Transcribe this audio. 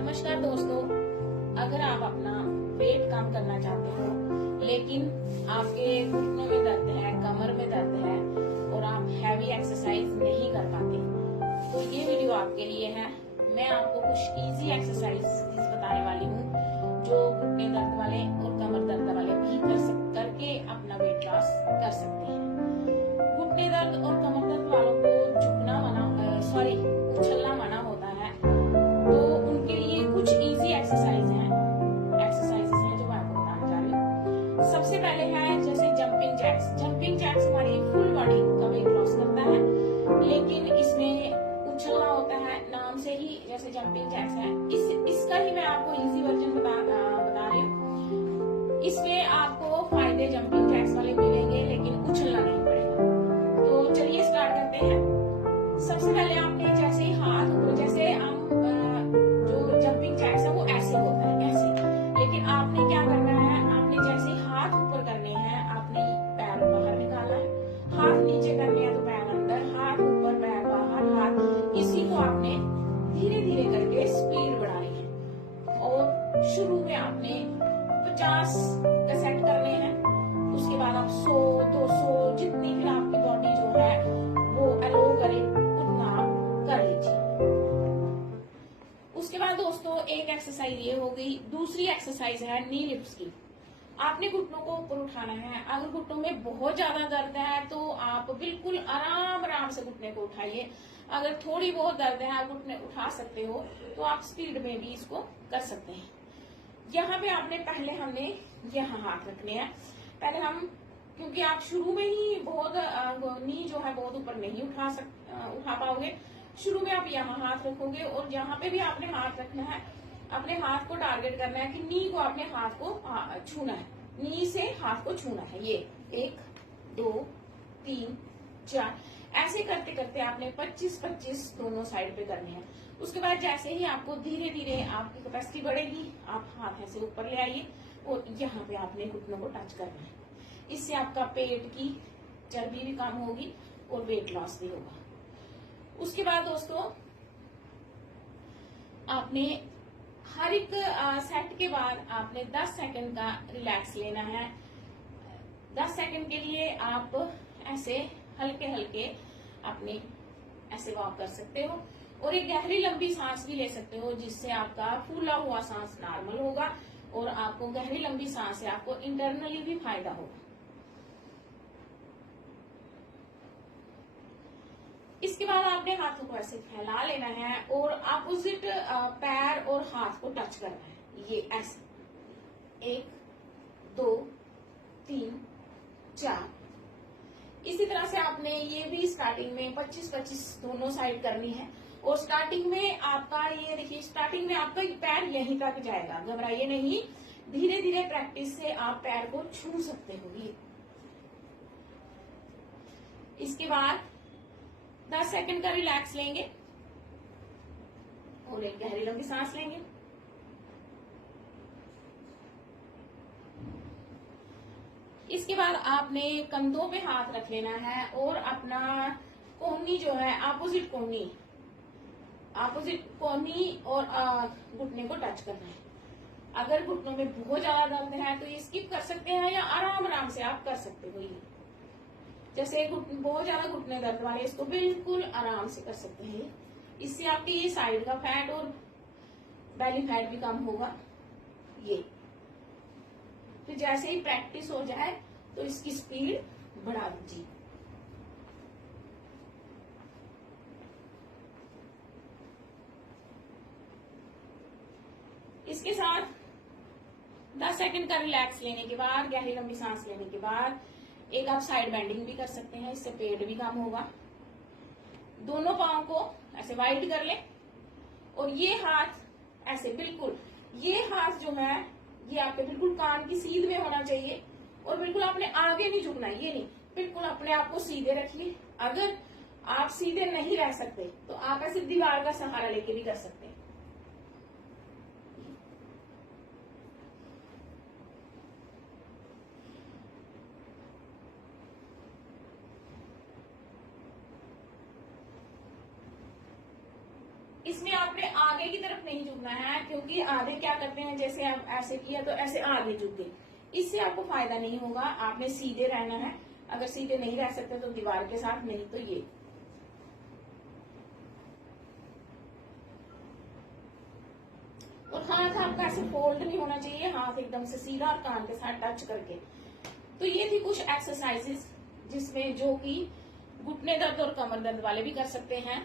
नमस्कार दोस्तों, अगर आप अपना वेट कम करना चाहते हो लेकिन आपके घुटनों में दर्द है, कमर में दर्द है और आप हैवी एक्सरसाइज नहीं कर पाते, तो ये वीडियो आपके लिए है। मैं आपको कुछ इजी एक्सरसाइज बताने वाली हूँ जो घुटने दर्द वाले और कमर दर्द वाले भी करके अपना वेट लॉस कर सकते हैं। घुटने दर्द और कमर दर्द वालों को झुकना मना उछलना मना होता है, तो उनके लिए कुछ इजी एक्सरसाइजेस हैं जो मैं आपको बताने जा रही हूँ। सबसे पहले है जैसे जंपिंग जैक्स हमारी फुल बॉडी का वेट लॉस करता है, लेकिन इसमें उछलना होता है नाम से ही, जैसे जंपिंग जैक्स है। इसका ही मैं आपको इजी वर्जन बता रही हूँ। इसमें आपको फायदे जंपिंग जैक्स वाले मिलेंगे लेकिन उछलना नहीं पड़ेगा। तो चलिए स्टार्ट करते हैं। सबसे पहले आपने जैसे ही हाथ ऊपर, जैसे हम जो जंपिंग जैक्स है वो ऐसे होता है, ऐसे, लेकिन आपने क्या करना है, आपने जैसे ही हाथ ऊपर करने हैं, आपने पैर बाहर निकालना है, हाथ नीचे करने हैं तो पैर अंदर, हाथ ऊपर पैर बाहर, हाथ, इसी को आपने धीरे धीरे करके स्पीड बढ़ानी है। और शुरू में आपने 50 का सेट करने हैं, उसके बाद आप 100, 200, जितनी भी आपकी बॉडी जो है वो अलो करे उतना कर लीजिए। उसके बाद दोस्तों एक एक्सरसाइज ये हो गई। दूसरी एक्सरसाइज है नी लिफ्ट्स की। आपने घुटनों को ऊपर उठाना है। अगर घुटनों में बहुत ज्यादा दर्द है तो आप बिल्कुल आराम से घुटने को उठाइए। अगर थोड़ी बहुत दर्द है, आप घुटने उठा सकते हो, तो आप स्पीड में भी इसको कर सकते हैं। यहाँ पे हमने यहाँ हाथ रखने हैं। पहले हम, क्योंकि आप शुरू में ही बहुत नी जो है बहुत ऊपर नहीं उठा पाओगे, शुरू में आप यहाँ हाथ रखोगे और जहाँ पे भी आपने हाथ रखना है, अपने हाथ को टारगेट करना है कि नी को अपने हाथ को छूना है, नी से हाथ को छूना है। ये 1, 2, 3, 4 ऐसे करते करते आपने 25-25 दोनों साइड पे करने हैं। उसके बाद जैसे ही आपको धीरे धीरे आपकी कैपेसिटी बढ़ेगी, आप हाथ ऐसे ऊपर ले आइए और यहाँ पे आपने घुटनों को टच करना है। इससे आपका पेट की चर्बी भी कम होगी और वेट लॉस भी होगा। उसके बाद दोस्तों आपने हर एक सेट के बाद आपने 10 सेकंड का रिलैक्स लेना है। 10 सेकंड के लिए आप ऐसे हल्के हल्के अपने ऐसे वॉक कर सकते हो और एक गहरी लंबी सांस भी ले सकते हो, जिससे आपका फूला हुआ सांस नॉर्मल होगा और आपको गहरी लंबी सांस से आपको इंटरनली भी फायदा होगा। इसके बाद आपने हाथों को ऐसे फैला लेना है और अपोजिट पैर और हाथ को टच करना है, ये ऐसे 1, 2, 3, 4। इसी तरह से आपने ये भी स्टार्टिंग में 25-25 दोनों साइड करनी है। और स्टार्टिंग में आपका ये देखिए, स्टार्टिंग में आपका पैर यहीं तक जाएगा, घबराइए नहीं, धीरे धीरे प्रैक्टिस से आप पैर को छू सकते हो। ये इसके बाद 10 सेकंड का रिलैक्स लेंगे और एक गहरी लंबी सांस लेंगे। इसके बाद आपने कंधों पे हाथ रख लेना है और अपना कोहनी जो है अपोजिट कोहनी और घुटने को टच करना है। अगर घुटनों में बहुत ज्यादा दर्द है तो ये स्किप कर सकते हैं या आराम से आप कर सकते हो। ये जैसे बहुत ज्यादा घुटने दर्द वाले, इसको बिल्कुल आराम से कर सकते हैं। इससे आपके ये साइड का फैट और बेली फैट भी कम होगा। ये तो जैसे ही प्रैक्टिस हो जाए तो इसकी स्पीड बढ़ा दीजिए। इसके साथ 10 सेकंड का रिलैक्स लेने के बाद, गहरी लंबी सांस लेने के बाद एक आप साइड बेंडिंग भी कर सकते हैं, इससे पेट भी कम होगा। दोनों पांव को ऐसे वाइड कर लें और ये हाथ ऐसे बिल्कुल, ये हाथ जो है ये आपके बिल्कुल कान की सीध में होना चाहिए और बिल्कुल आपने आगे नहीं झुकना, ये नहीं, बिल्कुल अपने आप को सीधे रखिए। अगर आप सीधे नहीं रह सकते तो आप ऐसे दीवार का सहारा लेके भी कर सकते हैं। इसमें आपने आगे आगे की तरफ नहीं झुकना है, क्योंकि आधे क्या करते हैं, जैसे आप ऐसे किया तो ऐसे आगे झुक गए, इससे आपको फायदा नहीं होगा। आपने सीधे रहना है, अगर सीधे नहीं रह सकते तो दीवार के साथ, नहीं तो ये। और हाथ आपका ऐसे फोल्ड नहीं होना चाहिए, हाथ एकदम से सीधा और कान के साथ टच करके। तो ये थी कुछ एक्सरसाइजेस जिसमें जो कि घुटने दर्द और कमर दर्द वाले भी कर सकते हैं।